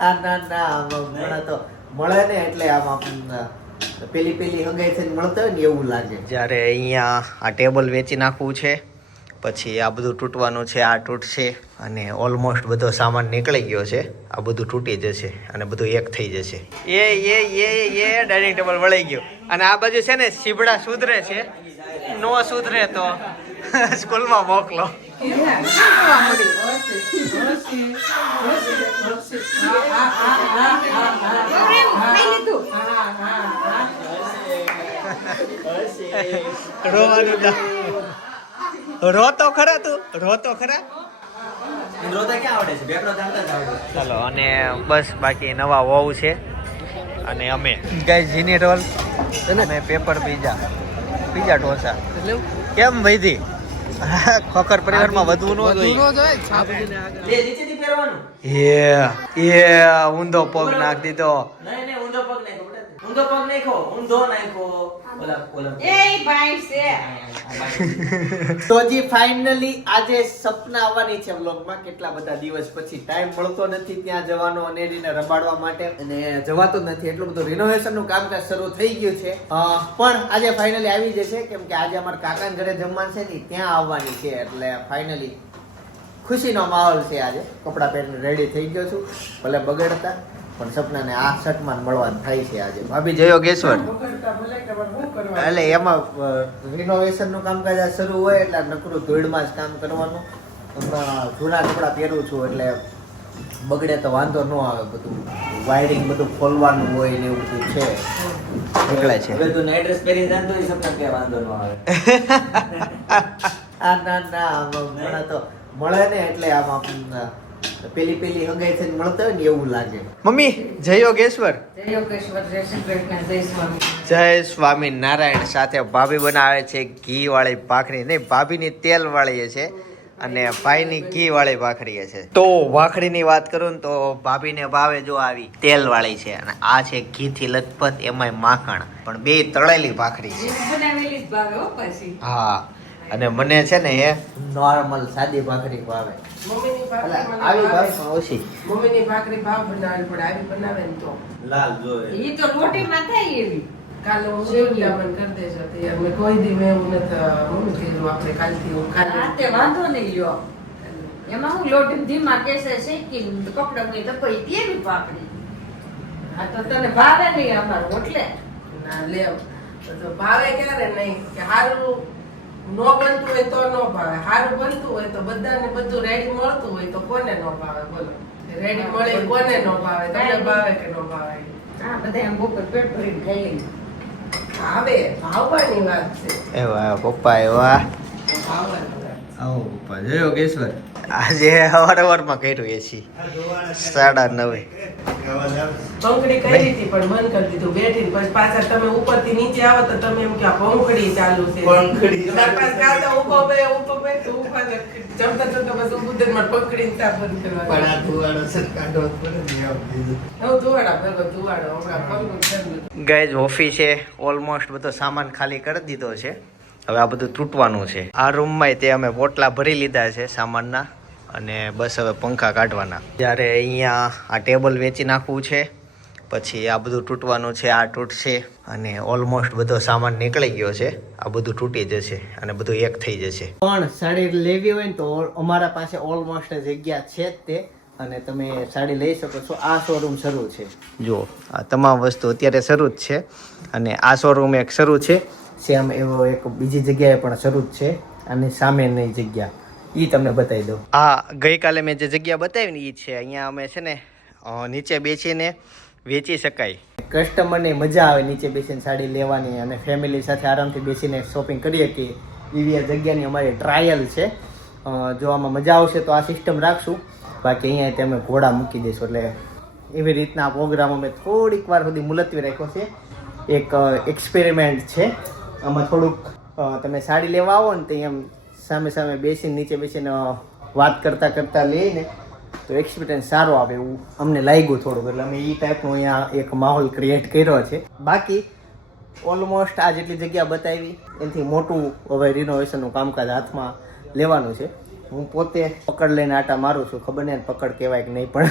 ના હમણાં તો મળે ને એટલે આમ પેલી હંગાઈ થઈને મળતા હોય ને એવું લાગે. જ્યારે અહીંયા આ ટેબલ વેચી નાખવું છે, પછી આ બધું તૂટવાનું છે, આ તૂટશે અને ઓલમોસ્ટ બધો સામાન નીકળી ગયો છે. આ બધું તૂટી જશે અને બધું એક થઈ જશે. એ ડાઇનિંગ ટેબલ વળી ગયું. અને આ બાજુ છે ને સીબડા સુધરે છે, નો સુધરે તો સ્કૂલમાં મોકલો. રોતો ખરા તું, રોતો ખરા. ચાલો, અને બસ બાકી નવા વહુ છે અને અમે ગાય જીની રોલ અને પેપર પીઝા ઢોસા. કેમ ભાઈજી? ખોખર પરિવારમાં વધવું ન જોઈએ. ઊંધો પગ નાખ દીધો. તો જી ફાઇનલી આજે સપના આવવાની છે વ્લોગમાં. કેટલા બધા દિવસ પછી ટાઈમ મળતો નથી ત્યાં જવાનો અને એને રબાડવા માટે, અને જવાતું નથી. એટલું બધું રિનોવેશન નું કામકાજ શરૂ થઈ ગયું છે, પણ આજે ફાઇનલી આવી જશે. કેમ કે આજે અમારા કાકાના ઘરે જમવાનું છે ને ત્યાં આવવાની છે, એટલે ફાઇનલી ખુશીનો માહોલ છે. આજે કપડાં પહેરીને રેડી થઈ ગયો છું, ભલે બગડતા પણ સપનાને આ શર્ટમાં મળવાનું થાય છે. આજે ભાભી જયો ગેશ્વર એટલે એમાં રિનોવેશન નું કામકાજ શરૂ હોય એટલે નકરું ધૂળમાં જ કામ કરવાનું. હમણાં જૂના કપડાં પહેરું છું એટલે બગડે તો વાંધો ન આવે. બધું વાયરિંગ બધું ખોલવાનું હોય ને એવું બધું છે એટલે છે. હવે તું એડ્રેસ પહેરી જાણતો હોય સપના કે વાંધો ન આવે. ના હમણાં તો મળે ને એટલે આમ પેલી હંગાઈ થઈને મળતા હોય ને એવું લાગે. મમ્મી જય યોગેશ્વર. જય સ્વામી નારાયણ. સાથે ભાભી બનાવે છે ઘી વાળી ભાખરી, નહીં ભાભીની તેલ વાળી છે અને ભાઈની ઘી વાળી ભાખરી છે. તો ભાખરીની વાત કરું ને તો ભાભીને ભાવે જો આવી તેલ વાળી છે, અને આ છે ઘી થી લથપથ, એમાંય માખણ, પણ બે તળેલી ભાખરી છે. હા, અને મને છે ને એ નોર્મલ સાદી ભાખરી ભાવે. મમ્મીની ભાખરી આવી ભાવે પણ ઓછી. મમ્મીની ભાખરી ભાવ બનાવવી પડે, આવી બનાવે ને તો લાલ જોવે. ઈ તો રોટી માં થાય એવી. કાલે હું સેવડિયા બન કરી દેજો તો યાર મે કોઈ દી મે હું નત મમ્મી કીધું આપણે કાલથી હું કાલે આતે વાંધો નહીં લ્યો. એમાં હું લોટ ધીમા કેસે શેકી કપડા માં તો કોઈ તેવી ભાખરી. આ તો તને ભાવે નહીં અમાર એટલે ના લેવ તો ભાવે ક્યારે નહીં કે હારું નો બનતું હોય તો નો ભાવે, સારું બનતું હોય તો બધાને બધું રેડી મળતું હોય તો કોને નો ભાવે? બોલો, રેડી મળે કોને નો ભાવે? તમને ભાવે કે નો ભાવે? હા, બધા એમ બપોર પેટ ભરીને ખાઈ લે. આવે ભાવવાની વાત છે. એવા પપ્પા એવા આવો પપ્પા જય યોગેશ્વર. આજે સવારમાં કર્યું એસી 9:30. પંખડી કરી હતી પણ બંધ કરી દીધું બેઠી. પછી પાછા તમે ઉપરથી નીચે આવો તો તમે એમ કે પંખડી ચાલુ છે. પંખડી ઉભો બે જમતા બસ ઉભું થઈને મારે પંખડી ચા બંધ કરવા. પણ આ ધુવાડો સરકાઢો ગાઈઝ ઓફિસે ઓલમોસ્ટ બધો સામાન ખાલી કરી દીધો છે. હવે આ બધું તૂટવાનું છે. આ રૂમમાં તે અમે પોટલા ભરી લીધા છે સામાનના, અને બસ હવે પંખા કાઢવાના. જ્યારે અહીંયા આ ટેબલ વેચી નાખવું છે, પછી આ બધું તૂટવાનું છે, આ તૂટશે અને ઓલમોસ્ટ બધો સામાન નીકળી ગયો છે. આ બધું તૂટી જશે અને બધું એક થઈ જશે. પણ સાડી લેવી હોય ને તો અમારા પાસે ઓલમોસ્ટ જગ્યા છે જ તે, અને તમે સાડી લઈ શકો છો. આ શોરૂમ શરૂ છે, જો આ તમામ વસ્તુ અત્યારે શરૂ જ છે, અને આ શોરૂમ એક શરૂ છે સેમ એવો એક બીજી જગ્યાએ પણ શરૂ જ છે. અને સામેની જગ્યા ઈ તમને બતાવી દઉં. આ ગઈકાલે મેં જે જગ્યા બતાવી ને ઈ છે. અહીંયા અમે છે ને નીચે બેસીને વેચી શકાય. કસ્ટમરને મજા આવે નીચે બેસીને સાડી લેવાની, અને ફેમિલી સાથે આરામથી બેસીને શોપિંગ કરી શકીએ એવી આ જગ્યાની અમારી ટ્રાયલ છે. જો આમાં મજા આવશે તો આ સિસ્ટમ રાખશું, બાકી અહીંયા તમે ઘોડા મૂકી દઈશું. એટલે એવી રીતના આ પ્રોગ્રામ અમે થોડીક વાર સુધી મુલતવી રાખ્યો છે. એક એક્સપેરિમેન્ટ છે આમાં. થોડુંક તમે સાડી લેવા આવો ને તો એમ સામે બેસીને નીચે બેસીને વાત કરતા લઈને તો એક્સપિરિયન્સ સારો આવે એવું અમને લાગ્યું થોડુંક. એટલે અમે એ ટાઈપનો અહીંયા એક માહોલ ક્રિએટ કર્યો છે. બાકી ઓલમોસ્ટ આ જેટલી જગ્યા બતાવી એનાથી મોટું હવે રિનોવેશનનું કામકાજ હાથમાં લેવાનું છે. હું પોતે પકડ લઈને આટા મારું છું, ખબર નહીં પકડ કહેવાય કે નહીં, પણ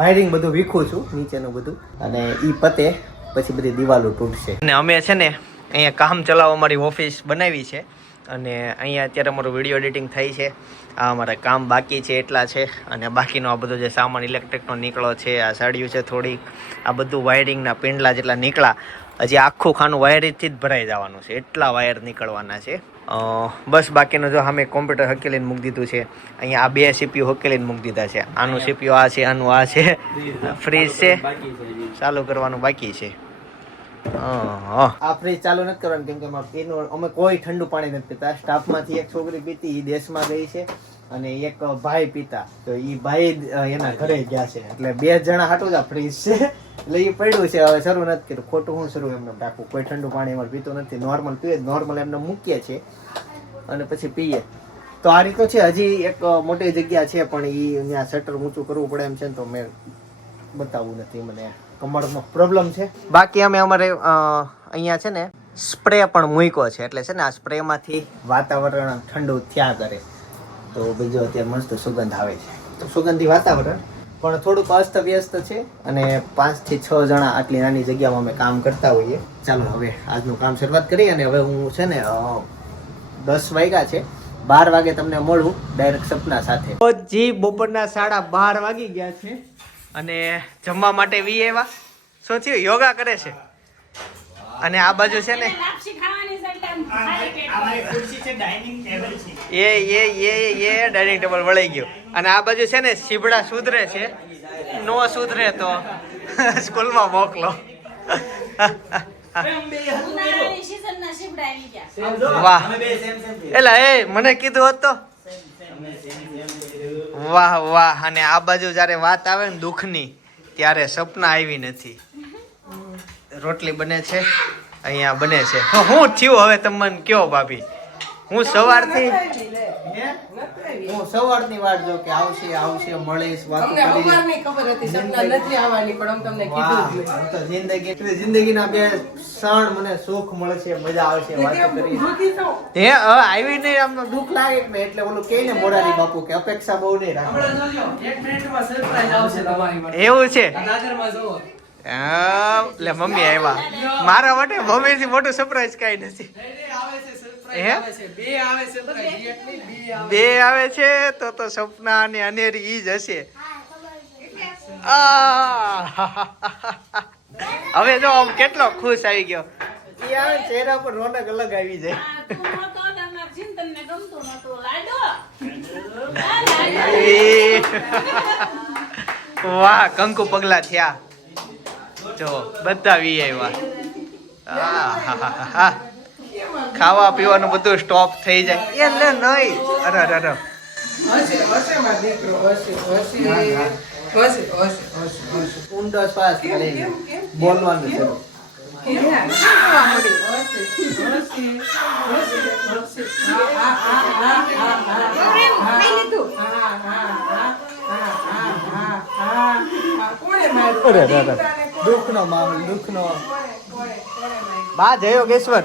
વાયરિંગ બધું વીખું છું નીચેનું બધું, અને ઈ પતે પછી બધી દિવાલો તૂટશે. અને અમે છે ને અહીંયા કામ ચલાવવા અમારી ઓફિસ બનાવી છે, અને અહીંયા અત્યારે અમારું વિડીયો એડિટિંગ થઈ છે. આ અમારે કામ બાકી છે એટલા છે, અને બાકીનો આ બધો જે સામાન ઇલેક્ટ્રિકનો નીકળો છે, આ સાડિયું છે થોડીક, આ બધું વાયરિંગના પિંડલા જેટલા નીકળ્યા, હજી આખું ખાનું વાયરથી જ ભરાઈ જવાનું છે, એટલા વાયર નીકળવાના છે. બસ બાકીનું જો સામે કોમ્પ્યુટર હકેલીને મૂકી દીધું છે. અહીંયા આ 2 CPU હકેલીને મૂકી દીધા છે. આનું CPU આ છે, આનું આ છે, ફ્રીજ છે ચાલુ કરવાનું બાકી છે. આ ફ્રીજ ચાલુ નથી કરવાનું કેમ કે અમે કોઈ ઠંડુ પાણી નથી પીતા. સ્ટાફમાંથી એક છોકરી પીતી, એ દેશમાં ગઈ છે, અને એક ભાઈ પીતા, તો એ ભાઈ એના ઘરે ગયા છે, એટલે 2 જણા હાટું જ આ ફ્રીજ છે, એટલે એ પડ્યું છે. હવે શરૂ નથી કર્યું, ખોટું હું શરૂ એમને રાખવું, કોઈ ઠંડુ પાણી એમાં પીતો નથી, નોર્મલ પીએ, નોર્મલ એમને મૂકીએ છીએ અને પછી પીએ. તો આ રીતનું છે. હજી એક મોટી જગ્યા છે, પણ એ ત્યાં શટર ઊંચું કરવું પડે એમ છે ને, તો મેં બતાવવું નથી, મને કમરનો પ્રોબ્લેમ છે. બાકી અમે અમારે અહીંયા છે ને સ્પ્રે પણ મૂક્યો છે, એટલે છે ને આ સ્પ્રેમાંથી વાતાવરણ ઠંડુ થયા કરે, તો બીજો અત્યારે મસ્ત સુગંધ આવે છે. તો સુગંધી વાતાવરણ પણ થોડુંક અસ્તવ્યસ્ત છે, અને 5 થી 6 જણા આટલી નાની જગ્યામાં અમે કામ કરતા હોઈએ. ચાલો હવે આજનું કામ શરૂઆત કરીએ, અને હવે હું છે ને 10 વાગ્યા છે, 12 વાગે તમને મળું ડાયરેક્ટ સપના સાથે. જી બપોરના 12:30 વાગી ગયા છે, અને જમવા માટે વી એવા શું થયું, યોગા કરે છે. અને આ બાજુ છે ને એ ડાઇનિંગ ટેબલ વળી ગયું, અને આ બાજુ છે ને સીબડા સુધરે છે, નો સુધરે તો સ્કૂલમાં મોકલો. વાહ, એલા એ મને કીધું હોત તો. વાહ વાહ. અને આ બાજુ જયારે વાત આવે ને દુઃખની, ત્યારે સપના આવી નથી. રોટલી બને છે, અહીંયા બને છે. હું થયું હવે તમને કયો ભાભી, હું સવારની વાત જો કે આવશે મળીશ, વાતો કરીશ. ખબર હતી સપના નથી આવવાની, પણ તમને કીધું તો જિંદગીના 2 ક્ષણ મને સુખ મળશે, મજા આવશે, વાતો કરીશ. હે આવી નહીં, આમ દુઃખ લાગે ને, એટલે ઓલું કહે ને મોરારી બાપુ કે અપેક્ષા બહુ નહીં રાખો. 1 મિનિટમાં સરપ્રાઈઝ આવશે તમારી માટે. એવું છે? નગરમાં જો એટલે મમ્મી આવ્યા મારા માટે, મમ્મી થી મોટું સરપ્રાઈઝ કઈ નથી. બે આવે છે તો સપના અને અનેરી ઈ જ હશે. હવે જો આમ કેટલો ખુશ આવી ગયો, ચહેરા પર રોનક અલગ આવી જાય. વાહ, કંકુ પગલા થયા જો, બધા વી આવ્યા. ખાવા પીવાનું બધું સ્ટોપ થઈ જાય એટલે નહીં. અરે ઊંડો શ્વાસ કરીને બોલવાનું શરૂ. દુઃખનો માહોલ, દુઃખનો. બા જય યોગેશ્વર.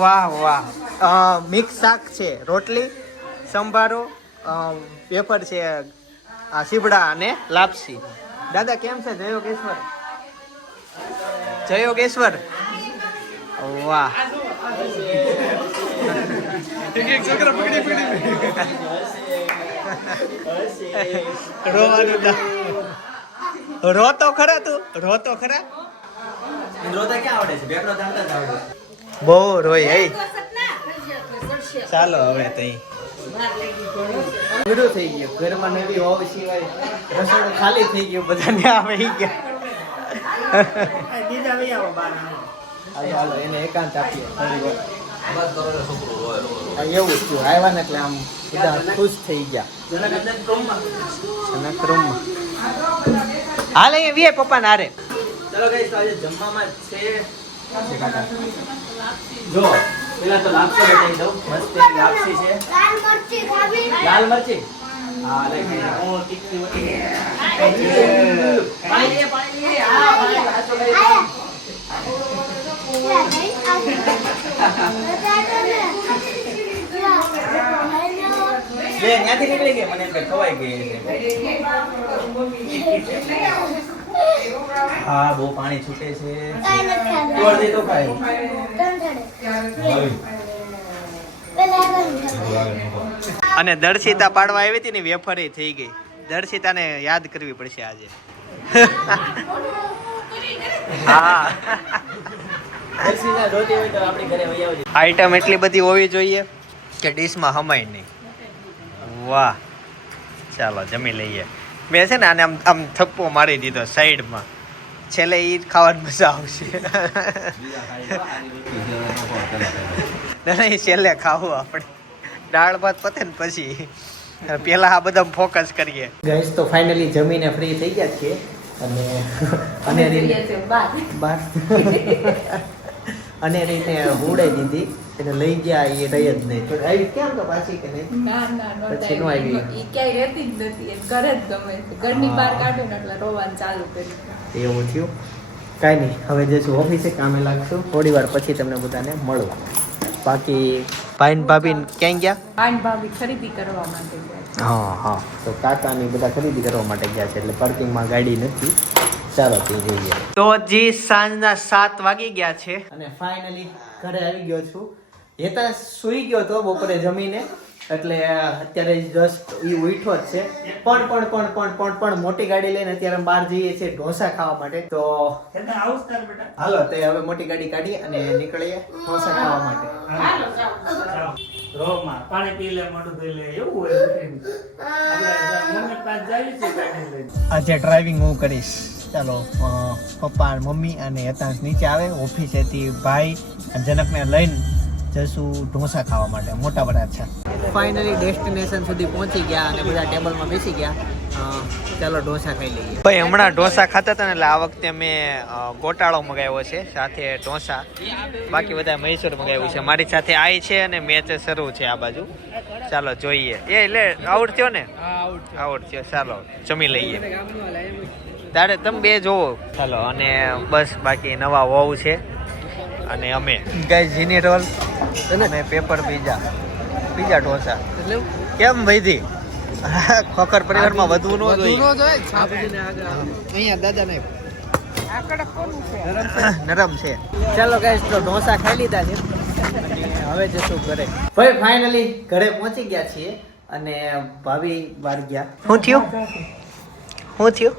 વાહ વાહ. મિક્સ શાક છે, રોટલી, સંભારો, પેપર છે, આ સીબડા અને લાપસી. દાદા કેમ છે? જય યોગેશ્વર. જય યોગેશ્વર. વાહ. રોતો ખરા તું, રોતો ખરા. રોતા ક્યાં આવડે છે? બેકડો દાંડા જ આવડે. બહુ રોય. હે ચાલો હવે તઈ પૂરું થઈ ગયું. ઘરમાં નવી હોવ સિવાય રસોડું ખાલી થઈ ગયું, બધાને આવી ગયા. બીજા ભાઈ આવો બાર. હાલો એને એકાંત આપીએ. એવું જ થયું, આવ્યા ને એટલે આમ બધા ખુશ થઈ ગયા. હાલ અહીંયા વીએ પપ્પા ને હારે. ચલો ગાઈસ, તો આજે જમવામાં છે જો પેલા તો લાપસી બતાવી દઉં. મસ્ત લાપસી છે, લાલ મરચી. હા લે હું ટીકી વટી પાણી હા ભાઈ આજો લઈ ત્યાંથી નીકળી ગઈ મને એમ કે ખવાઈ ગઈ છે. હા બહુ પાણી છૂટે છે. તું અડધી તો ખાય. અને દર્શિતા પાડવા આવી હતી ને વેફર થઈ ગઈ. દર્શિતાને યાદ કરવી પડશે આજે. હા રોટી હોય તો આપણી ઘરે વહી આવજે. આઈટમ એટલી બધી હોવી જોઈએ કે ડીશમાં હમાય નહીં. વાહ ચાલો જમી લઈએ. મેં છે ને આને આમ આમ થપ્પો મારી દીધો સાઈડમાં. છેલ્લે ઈ ખાવાની મજા આવશે. નહીં છેલ્લે ખાવું આપણે. દાળ ભાત પતે ને પછી પેલા આ બધા ફોકસ કરીએ. ગાઈસ તો ફાઇનલી જમીને ફ્રી થઈ ગયા છીએ અને અને રીતે ઉડાઈ દીધી એટલે લઈ ગયા એ રહી જ નહીં. તો આવી કેમ તો પાછી કે નહીં? પછી નો આવી. ઈ ક્યાંય રહેતી જ નથી. એ ઘરે જ ગમે છે. ઘરની બહાર કાઢો ને એટલે રોવાનું ચાલુ કરી. એવું થયું. કાંઈ નહીં, હવે જઈશું ઓફિસે, કામે લાગશું. થોડી વાર પછી તમને બધાને મળું. બાકી ભાઈ ભાભી ક્યાં ગયા? આન ભાભી ખરીદી કરવા માટે ગયા. હા તો કાકાની બધા ખરીદી કરવા માટે ગયા છે એટલે પાર્કિંગમાં ગાડી નથી. ચાલો તે જોઈએ. તો હજી સાંજના 7 વાગી ગયા છે અને ફાઇનલી ઘરે આવી ગયો છું. હેતા સૂઈ ગયો તો બપોરે જમીને એટલે અત્યારે જસ્ટ એ ઉઠ્યો જ છે. પણ મોટી ગાડી લઈને અત્યારે બહાર જઈએ છીએ ઢોસા ખાવા માટે. તો હાલો તે હવે મોટી ગાડી કાઢી અને નીકળીએ ઢોસા ખાવા માટે. રોમાં પાણી પી લે, મોઢું ધોઈ લે, એવું હોય. આપણે પાસે જાવી છે ગાડી લઈને. આજે ડ્રાઇવિંગ હું કરીશ. ચાલો પપ્પા મમ્મી અને હેતાંશ નીચે આવે ઓફિસેથી. ભાઈ અને જનકને લઈને જઈશું ઢોસા ખાવા માટે. મોટા વડા છે. ફાઇનલી ડેસ્ટિનેશન સુધી પહોંચી ગયા અને બધા ટેબલમાં બેસી ગયા. ચાલો ઢોસા ખાઈ લઈએ. ભાઈ હમણાં ઢોસા ખાતા હતા ને એટલે આ વખતે મેં ગોટાળો મગાવ્યો છે સાથે ઢોસા. બાકી બધા મૈસૂર મગાવ્યું છે. મારી સાથે આઈ છે અને મેચ શરૂ છે આ બાજુ. ચાલો જોઈએ. એ લે આઉટ થયો ને? આઉટ થયો. ચાલો જમી લઈએ. તારે તમે બે જોવો. ચાલો અને બસ બાકી નવા વહુ છે અને અમે ગાઈસ જીની રોલ અને પેપર પીઝા ઢોસા. કેમ ભાઈથી ખોખર પરિવારમાં વધવું ન જોઈએ. અહીંયા દાદા ને નરમ છે. ચાલો ગાઈસ તો ઢોસા ખાઈ લીધા છે અને હવે જશું ઘરે. ભાઈ ફાઇનલી ઘરે પહોંચી ગયા છીએ અને ભાભી બહાર ગયા. શું થયું?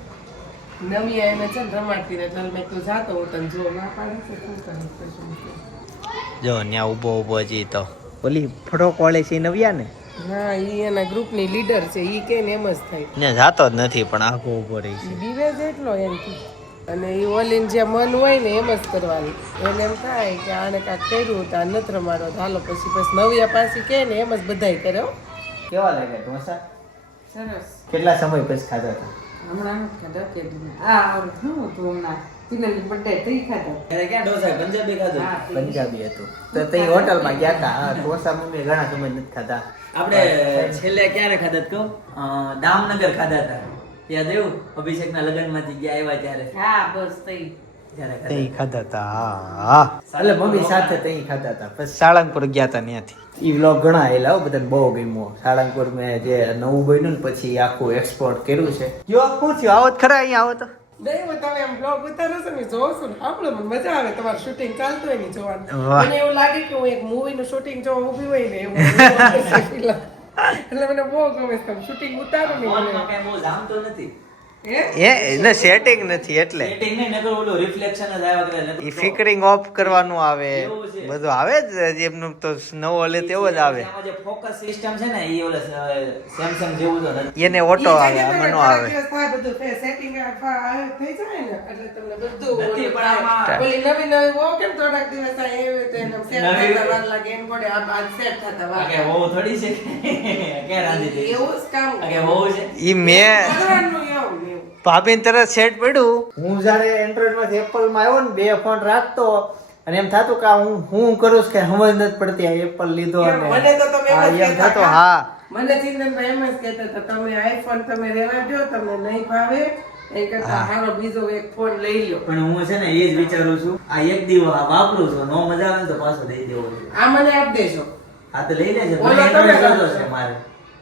નવી આઈને છે ને રમાડતી ને એટલે મેં તું જાતો હું તને જો ના પાડે છે શું કરી પછી. જો ન્યા ઊભો હજી તો ઓલી ફ્રોક વાળી છે નવ્યા ને. હા ઈ એના ગ્રુપની લીડર છે. ઈ કે ને એમ જ થાય. ને જાતો જ નથી પણ આખો ઊભો રહી છે. ઈ બીવે જ એટલો એમથી. અને ઈ ઓલીને જે મન હોય ને એમ જ કરવાનું. એને એમ થાય કે આને કાંઈક કર્યું તો આ નથી રમાડો હાલો પછી નવિયા પાછી કે ને એમ જ બધાય કરે. કેવા લાગે ઢોસા? સરસ. કેટલા સમય પછી ખાધા હતા? હમણાં ખાધા કે આ શું હતું હમણાં તિલની બર્થડે તઈ ખાધા. અરે ક્યાં ઢોસા? પંજાબી ખાધું. પંજાબી હતું તો તે હોટલમાં ગયા હતા. ઢોસા મમ્મી ઘણા સમય નથી ખાધા. આપણે છેલ્લે ક્યારે ખાધા કહું? દામનગર ખાધા હતા. યાદ આવ્યું? અભિષેકના લગ્નમાંથી ગયા આવ્યા ત્યારે. હા બસ તઈ તઈ ખાધા હતા. હા એટલે મમ્મી સાથે તઈ ખાધા હતા. પછી સાળંગપુર ગયા હતા ત્યાંથી. ઈ વ્લોગ ઘણા આવેલા બધાને બહુ ગમ્યો. સાળંગપુર મેં જે નવું બન્યું ને પછી આખું એક્સપોર્ટ કર્યું છે. જો શું થયું? આવો જ ખરા અહીંયા આવો તો. નહીં તમે એમ બ્લોગ ઉતારો છો ને જોઉં છું ને આપણે મને મજા આવે તમારું શૂટિંગ ચાલતું હોય ને જોવાનું. મને એવું લાગે કે હું એક મૂવીનું શૂટિંગ જોવા ઊભી હોય ને એવું એટલે મને બહુ ગમે છે. શૂટિંગ ઉતારો ને મને બહુ જામતો નથી. એ સેટિંગ નથી એટલે સેટિંગ નહીં નકર ઓલું રિફ્લેક્શન જ આવ્યા કરે. ઈ ફિકરિંગ ઓફ કરવાનું આવે બધું આવે જ એમનું તો નવો લે તેવો જ આવે. આમાં જે ફોકસ સિસ્ટમ છે ને ઈ ઓલે સેમસંગ જેવું તો નથી. એને ઓટો આવે આમાં નો આવે. બધું સેટિંગ થઈ જાય ને એટલે તમને બધું નથી પણ આમાં ઓલી નવી વો કેમ થોડાક દિવસ આ એવી તો એને સેટ થતા વાર લાગે એમ પડે આ સેટ થતા વાર કે બહુ થોડી છે કે રાંધી દે એવું જ કામ કે બહુ છે ઈ મેં કરવાનું એવું ભાભીને તરત સેટ પડ્યું. હું જયારે એન્ડ્રોઈડ માંથી એપલ માં આવ્યો ને 2 ફોન રાખતો અને એમ થતું કે હું કરું કે સમજ નથી પડતી. આ એપલ લીધો અને મને તો તમે એમ થતો. હા મને ચિંતનભાઈ એમ જ કહેતા હતા તમે આઈફોન તમે રેવા દો તમને નહીં ભાવે એ કરતા હારો બીજો એક ફોન લઈ લો. પણ હું છે ને એ જ વિચારું છું આ એક દિવસ વાપરું છું નો મજા આવે તો પાછો દઈ દેવો છે. આ મને આપ દેજો. આ તો લઈ લેજે. ઓલો મને તમે એન્ડ્રોઈડ જોતો છે મારે.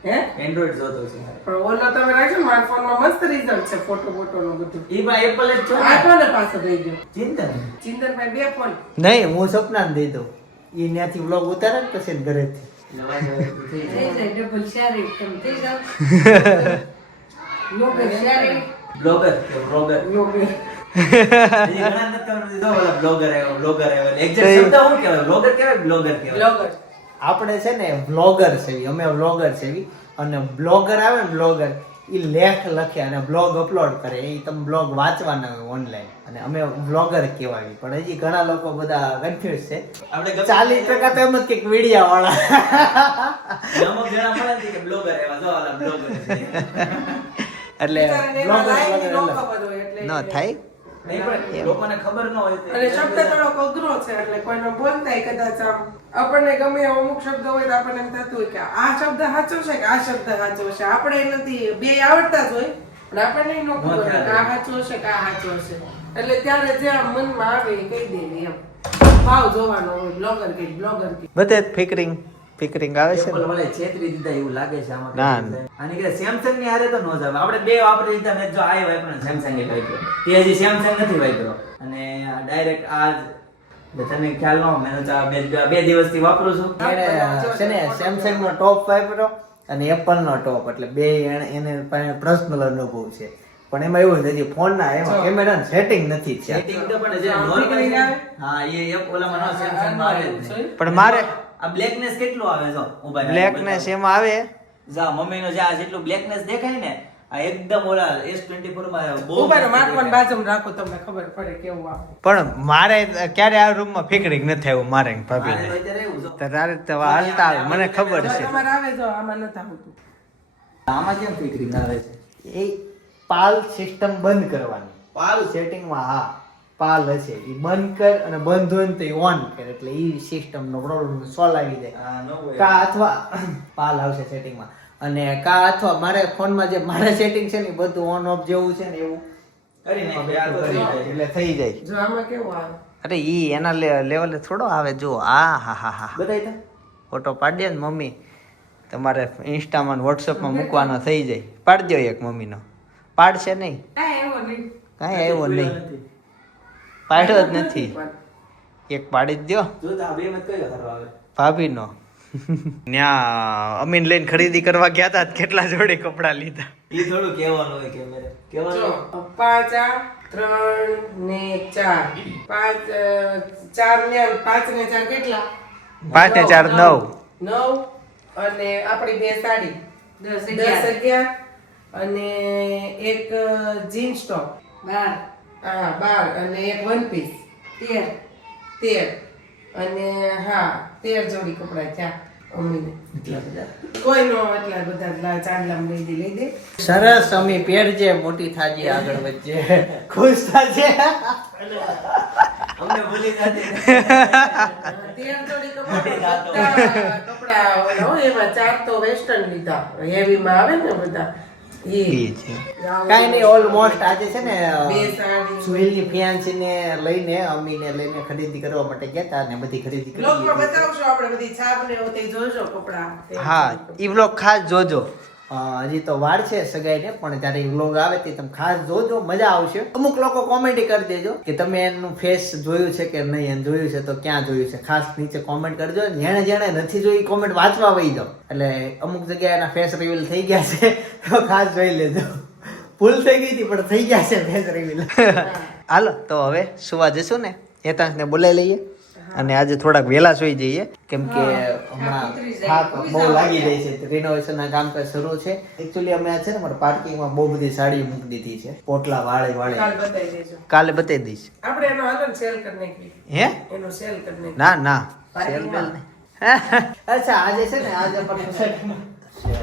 હે એન્ડ્રોઈડ જોતો છે મારે. પણ ઓલો તમે રાખજો ને, મારા ફોનમાં મસ્ત રિઝલ્ટ છે ફોટો નું બધું. ઈ ભાઈ એપલ જ છો ને? આપો ને પાછો દઈ દો. ચિંતા નહીં. ચિંતનભાઈ 2 ફોન. નહીં, હું સપનાને દઈ દઉં. ઈ ત્યાંથી વ્લોગ ઉતારે ને પછી ઘરેથી. નવા નવા થઈ જાય. ડબલ શેરિંગ તમે થઈ જાવ. Logger sharing. બ્લોગર કે વ્લોગર. લોગર. હજી ઘણા નથી ખબર નથી. જો ઓલા બ્લોગર આવ્યો. એક્ઝેક્ટ શબ્દ શું કહેવાય? બ્લોગર કહેવાય કે બ્લોગર કહેવાય? લોગર. આપણે છે ને વ્લોગર છે, અમે વ્લોગર છે અને બ્લોગર આવે ને બ્લોગર એ લેખ લખે અને બ્લોગ અપલોડ કરે, એ તમે બ્લોગ વાંચવાના હોય ઓનલાઈન, અને અમે વ્લોગર કહેવાય. પણ હજી ઘણા લોકો બધા કન્ફ્યુઝ છે. આપણે 40% તો એમ જ કંઈક વિડિયા વાળા. અમુક જણા મળે છે કે બ્લોગર આવ્યા. જો ઓલા બ્લોગર છે. એટલે એમાં લાઈન નો ખબર હોય એટલે ન થાય. નહીં પણ લોકોને ખબર ન હોય તો અને શબ્દ થોડોક અઘરો છે એટલે કોઈને બોલતાય કદાચ આમ આપણને ગમે એવો અમુક શબ્દ હોય તો આપણને એમ થતું હોય કે આ શબ્દ સાચો છે કે આ શબ્દ સાચો છે. આપણે નથી, બે આવડતા જ હોય પણ આપણને ન ખબર હોય કે આ સાચો છે કે આ સાચો છે. એટલે ત્યારે જે આમ મનમાં આવે એ કહી દેવી એમ. ભાવ જોવાનો હોય. બ્લોગર કે બધે ફિકરિંગ આવે છે એપલ વાળે છેતરી દીધા એવું લાગે છે આમાં. ના. આની કે સેમસંગ ની હારે તો નો જ આવે. આપણે બે વાપરી દીધા ને જો આ વાપરો સેમસંગ એ વાપરો. તે હજી સેમસંગ નથી વાપરો અને ડાયરેક્ટ આજ તને ખ્યાલ ન હોય, મેં તો બે દિવસથી વાપરું છું. એને છે ને સેમસંગ નો ટોપ વાપર્યો અને એપલ નો ટોપ, એટલે બે એને પર્સનલ અનુભવ છે. પણ એમાં એવું છે ફોન ના એમાં કેમેરા સેટિંગ નથી થયા. સેટિંગ તો પણ જે નોર્મલ છે હા એ એક ઓલામાં નો સેમસંગ માં આવે જ નહીં. પણ મારે આ બ્લેકનેસ કેટલું આવે જો ઉભા બ્લેકનેસ એમાં આવે. જા મમ્મીનો જે આ જેટલું બ્લેકનેસ દેખાય ને આ એકદમ ઓલા S24 માં બહુ ઉભાનો માર્કમાં બાજુમાં રાખો તમને ખબર પડે કેવું આવે. પણ મારે ક્યારે આ રૂમમાં ફિકરિંગ નથી આવ્યું મારે ને મારે ભાભીને. તો અત્યારે એવું છે. તારે તો હાલતા આવે, મને ખબર છે. તમારે આવે જો આમાં નથી આવતું. આમાં કેમ ફિકરિંગ આવે છે? એ પાલ સિસ્ટમ બંધ કરવાની. પાલ સેટિંગમાં હા પાલ હશે, એ બંધ કર અને બંધ હોય ને તો એ ઓન કર, એટલે એ સિસ્ટમ નો પ્રોબ્લેમ સોલ્વ આવી જાય. આ ન હોય. કા અથવા પાલ આવશે સેટિંગમાં, અને કા અથવા મારે ફોનમાં જે મારે સેટિંગ છે ને એ બધું ઓન ઓફ જેવું છે ને એવું કરી નાખીએ, આ તો કરી થઈ નાખીએ, જાય. એટલે થઈ જાય. જો આમાં કેવું આવે. અરે ઈ એના લેવલે થોડો આવે. જો આ હા બતાય તો. ફોટો પાડી દે ને મમ્મી, તમારે ઇન્સ્ટામાં ને વોટ્સઅપમાં મૂકવાનો થઈ જાય. પાડી દો એક મમ્મીનો. પાડશે નહીં, કાંઈ એવો નહીં. કાંઈ આવ્યો નહીં, પાડ્યો જ નથી. એક પાડી જ દો જો તો આ બે મત કયો હારો આવે. ભાભીનો. ન્યા અમીન લઈને ખરીદી કરવા ગયા હતા, કેટલા જોડી કપડા લીધા. ઈ થોડું કહેવાનું હોય કે મેરે જો કહેવાનું. 5 આ 3 ને 4 5 4 ને 5 ને 4 કેટલા? 5 ને 4 9. 9 અને આપણી બે સાડી 10 11 અને એક જીન્સ ટોપ 12. હા 12 અને એક વન પીસ 13 અને હા 13 જોડી કપડા થયા અમીને. એટલા બધા. કોઈ નો એટલા બધા ચાંદલામ લઈ દે. સરસ અમી પહેરજે, મોટી થાજી, આગળ વધજે, ખુશ થાજે. અમને ભૂલી જાતે. 13 જોડી કપડા ઓલા હોય એમાં 4 તો વેસ્ટર્ન લીધા, હેવી માં આવે ને બધા ઈ છે કાઈ નહીં. ઓલમોસ્ટ આજે છે ને બે સાડી સુહેલની ફિયાન્સી ને લઈને અમીને લઈને ખરીદી કરવા માટે ગયા હતા ને બધી ખરીદી કરી બ્લોગમાં લીધી. બતાવશો આપણે બધી છાપ ને એવું તે જોજો કપડા. હા ઈ વ્લોગ ખાસ જોજો. હજી તો વાર છે સગાઈને, પણ ત્યારે ઈ વ્લોગ આવે તે તમે ખાસ જોજો, મજા આવશે. અમુક લોકો કોમેન્ટ કરી દેજો કે તમે એનું ફેસ જોયું છે કે નહીં, એને જોયું છે તો ક્યાં જોયું છે, ખાસ નીચે કોમેન્ટ કરજો. જેણે નથી જોઈ કોમેન્ટ વાંચવા વહી જાઓ, એટલે અમુક જગ્યાએ એના ફેસ રિવીલ થઈ ગયા છે તો ખાસ જોઈ લેજો. ભૂલ થઈ ગઈ હતી પણ થઈ ગયા છે ફેસ રિવીલ. હાલો તો હવે સુવા જશું ને, હેતાંશને બોલાવી લઈએ અને આજે થોડાક વહેલા સુઈ જઈએ, કેમ કે હમણાં થાક બહુ લાગી જાય છે. રિનોવેશન ના કામકાજ શરૂ છે. એકચ્યુઅલી અમે આ છે ને મારા પાર્કિંગમાં બહુ બધી સાડી મૂકી દીધી છે, પોટલા વાળે કાલ બતાવી દેજો. કાલે બતાવી દઈશ. આપણે એનો હાલો સેલ કરી નાખી. હે એનો સેલ કરી નાખી. ના સેલ બેલ નહીં. અચ્છા આજે છે ને આજે પણ સોસાયટીમાં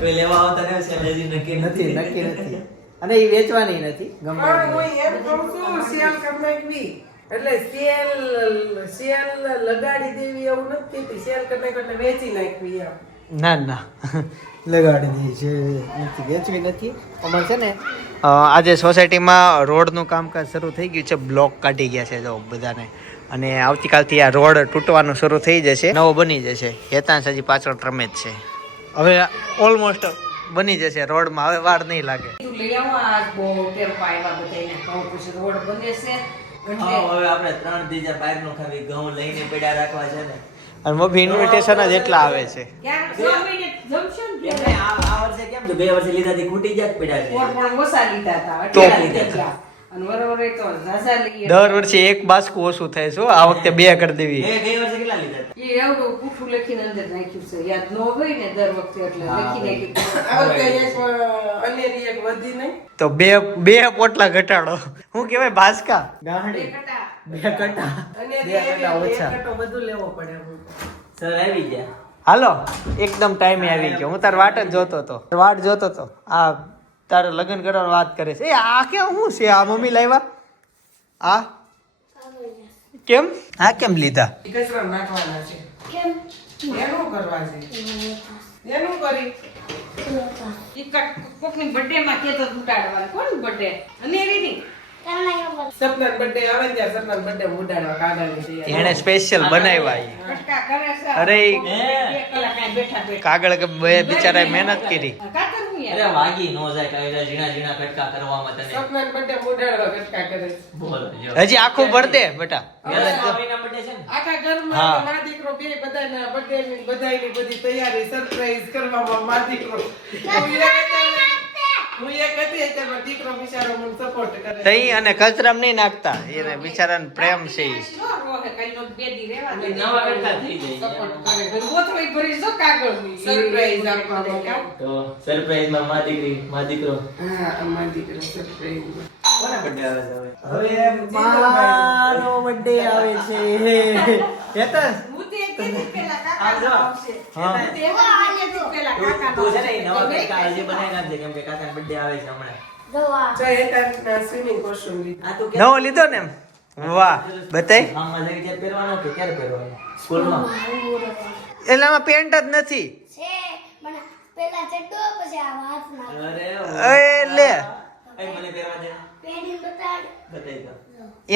કોઈ લેવા આવતા ને છે હજી નક્કી નથી અને એ વેચવાની નથી. ગમે પણ હું એમ કહું છું સેલ કરી નાખવી એટલે સેલ લગાડી દેવી એવું નથી કહેતી. સેલ કરી નાખવી એટલે વેચી નાખવી એમ. ના લગાડી દઈએ છે, નથી વેચવી નથી. અમારે છે ને આજે સોસાયટીમાં રોડનું કામકાજ શરૂ થઈ ગયું છે. બ્લોક કાઢી ગયા છે જો બધાને, અને આવતીકાલથી આ રોડ તૂટવાનું શરૂ થઈ જશે, નવો બની જશે. હેતાંશ હજી પાછળ રમે જ છે. હવે ઓલમોસ્ટ બની જશે રોડમાં, હવે વાર નહીં લાગે. તું લઈ આવો આજ બહુ ટેરપા આવ્યા બધાયને ઘઉં પછી રોડ બને છે એટલે હવે આપણે 3 દીજા બહારનું ખાવી ઘઉં લઈને પડ્યા રાખવા છે ને. અને મમ્મી ઇન્વિટેશન જ એટલા આવે છે. ક્યાં 6 મહિને જમશો ને એમને આ વર્ષે કેમ તો 2 વર્ષે લીધાથી ખૂટી જ પડ્યા છે. ઓર પણ ઓછા લીધા હતા તો એટલા લીધા અને વરોવરે તો ઝાઝા લઈએ દર વર્ષે એક બાસ્કું ઓછું થાય છે હો. આ વખતે 2 કરી દેવી. ગઈ વર્ષે કેટલા લીધા હતા? એ એવું પૂઠું લખીને અંદર નાખ્યું છે યાદ ન હોય ને દર વખતે એટલે લખી નાખ્યું આ વખતે એક અનેરી એક વધી નહીં. તો બે પોટલા ઘટાડો. શું કહેવાય બાસ્કા? બે કટા. બે કટા. અનેરી એવી એક કટો બધું લેવો પડે એમ. સર આવી ગયા. હાલો એકદમ ટાઈમે આવી ગયો. હું તાર વાટ જ જોતો હતો. વાટ જોતો હતો. આ તારે લગ્ન કરવાની વાત કરે છે. એ આ કેમ શું છે? આ મમ્મી લાવ્યા? આ કેમ? આ કેમ લીધા? ઈ કચરા નાખવાના છે. કેમ એનું કરવા છે. એનું કરી. ઈ કોકની બર્થડે માં કેતો ઉડાડવાનું કોણ બર્થડે અનેરી ની સપનાનો birthday આવે ને ત્યાં સપનાનો birthday ઉડાડવા કાગળની છે. એને સ્પેશિયલ બનાવ્યા ઈ. કટકા કરે છે અરે બે કલાક આ બેઠા બેઠા કાગળ કે બે બિચારાએ મહેનત કરી. કાતર હું અરે યાર વાગી નો જાય કાયદા ઝીણા ઝીણા કટકા કરવામાં તને. સપનાનો birthday ઉડાડવા કટકા કરે છે. બોલ જો. હજી આખું બર્થડે બેટા. પેલા જ મહિના birthday છે ને. આખા હા. ઘરમાં મા દીકરો બે બધાના birthday ની બધાયની બધી તૈયારી સરપ્રાઈઝ કરવામાં મા દીકરો. હું એક હતી એટલે દીકરો બિચારો મને સપોર્ટ કરે. તઈ અને કચરામાં નહીં નાખતા. એને બિચારાને પ્રેમ છે ઈ. નો રોહે કઈનો બે દી રહેવા દે નવા કટકા થઈ જાય. સપોર્ટ કરે ગોથળી ભરી જો કાગળની સરપ્રાઈઝ આપવા માટે. તો સરપ્રાઈઝ માં મા દીકરી મા દીકરો. હા અમાર દીકરો સરપ્રાઈઝ. કોના birthday આવે છે હવે? હવે મારો બર્થડે આવે છે. હેતન હું તે કેદી પેલા આ કાકા જો. હા. તે કેદી પેલા કાકા તું છે ને ઈ નવા કટકા હજી બનાવી નાખજે કેમ કે કાકાનો birthday આવે છે હમણાં. જો એટાના સ્વિમિંગ કોસ્ચ્યુમ લીધા. આ તું નવો લીધો ને એમ? વાહ બતાય. આમાં જઈ ત્યારે પહેરવાનો કે ક્યારે પહેરવાનો? સ્કૂલમાં. એટલે આમાં પેન્ટ જ નથી. છે મને પેલા ચડ્ડો પછી આ હાથમાં અરે એ લે. એ મને પહેરવા દે. પેડી બતાડ બતાઈ દો.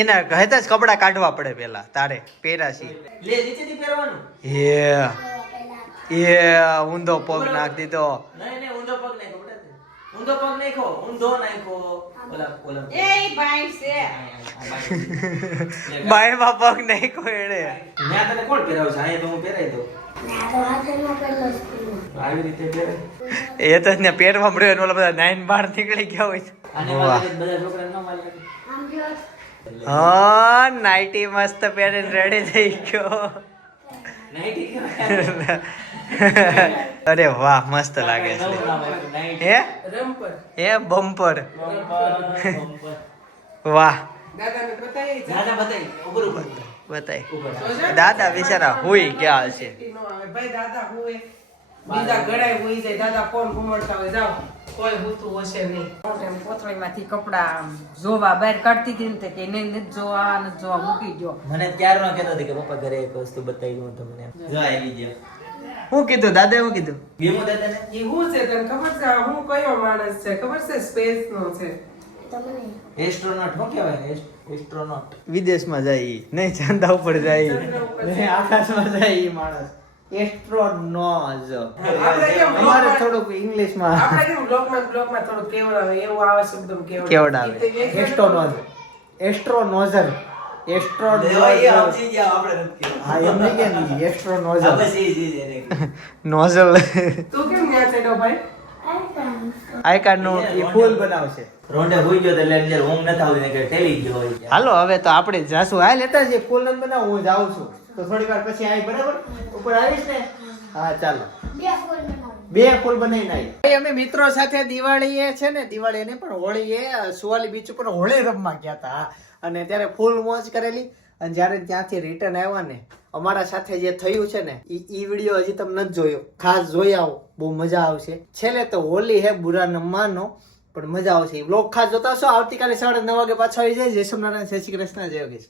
એના કહેતા જ કપડા કાઢવા પડે પેલા તારે પેરાસી. લે નીચેથી પહેરવાનું. એ ઊંધો પગ નાખ દીધો. નહીં નહીં ઊંધો પગ નાખો બેટા. ઊંધો પગ નાખો ઊંધો નાખો. ઓલા એ ભાઈ છે બાયમાં પગ નાખ્યો એણે. ત્યાં તને કોણ પહેરાવશે? અહીંયા તો હું પહેરાઈ દઉં. ના તો હાથમાં પેલો સ્કૂલ આવી રીતે પહેરાય. એ તો ને પેરવા મળ્યો ને ઓલા બધા 9 12 નીકળી ગયા હોય. આને વાહ. વાળા બધા છોકરાને ન માલ લાગે. આમ જો હા નાઈટી મસ્ત પહેરીને રેડી થઈ ગયો. નાઈટી કહેવાય. અરે વાહ મસ્ત લાગે છે. નવું નામ આપ્યું, નાઈટી. હે રંપર. એ બમ્પર. બમ્પર. વાહ દાદાને બતાવી દાદા બતાઈ. ઉપર ઉપર. બતાય. ઉપર. દાદા બિચારા હુઈ ગયા છે. નો આવે. ભાઈ દાદા હોય બીજા ગળાય હોઈ જાય. દાદા ફોન ઘુમાડતા હોય જાવ કોઈ હોતું હશે નહીં. એમ કોથળીમાંથી કપડા જોવા બહાર કાઢતી હતી ને તે કે નહીં નથી જોવા નથી જોવા મૂકી ગયો મને ક્યારનો કહેતો હતો કે પપ્પા ઘરે એક વસ્તુ બતાવી દઉં તમને. જો આવી ગયો. શું કીધું દાદા શું કીધું? ગેમો દાદાને? ઈ હું છે તને ખબર છે? આ હું કયો માણસ છે ખબર છે? સ્પેસ નો છે. તમને એસ્ટ્રોનોટ શું કહેવાય? એસ્ટ્રોનોટ. વિદેશમાં જાય ઈ. નહીં ચાંદા ઉપર જાય ચંદ્ર ઉપર નહીં આકાશમાં જાય ઈ માણસ. એસ્ટ્રોનોઝ. આપણે કેમ અમારે થોડુંક ઇંગ્લિશમાં આપણે કેમ બ્લોગમાં થોડું કેવડાવે એવું આવે શબ્દ કેવડાવે. એસ્ટ્રોનોટ. એસ્ટ્રોનોઝર. લેવાઈ ગયા, સમજી ગયા, આપણે નથી કહેવું. હા એમ નહીં કે નહીં, એસ્ટ્રોનોઝર. આ બસ એ જ એને. નોઝલ. તું કેમ ન્યા ચડ્યો ભાઈ? આઈ કાર્ડ નું ઈ ફૂલ બનાવશે. રોંઢે હોઈ ગયો તો એટલે અંદર ઊંઘ નથી આવતી ને કે ઠેલી ગયો હોય ત્યાં. હાલો હવે તો આપણે જાસુ હાલ લેતા જે ફૂલ ન બનાવું હું જાઉં છું તો થોડી વાર પછી આવી બરાબર ઉપર આવીશ ને. હા ચાલો બે ફૂલ બનાવો 2 ફૂલ બનાવીને આવી. અમે મિત્રો સાથે દિવાળીએ છે ને દિવાળી નહીં પણ હોળીએ સુવાલી બીચ ઉપર હોળી રમવા ગયા હતા અને ત્યારે ફૂલ મોજ કરેલી અને જ્યારે ત્યાંથી રિટર્ન આવ્યા ને અમારા સાથે જે થયું છે ને ઈ વિડીયો હજી તમે નથી જોયો. ખાસ જોઈ આવો બહુ મજા આવશે. છેલ્લે તો હોલી હે બુરા ન માનો પણ મજા આવશે. બ્લોગ ખાસ જોતા હશો. આવતીકાલે 9:30 વાગે પાછા આવી જાય. જય સોમનારાયણ, જય શ્રી કૃષ્ણ, જય યોગેશ.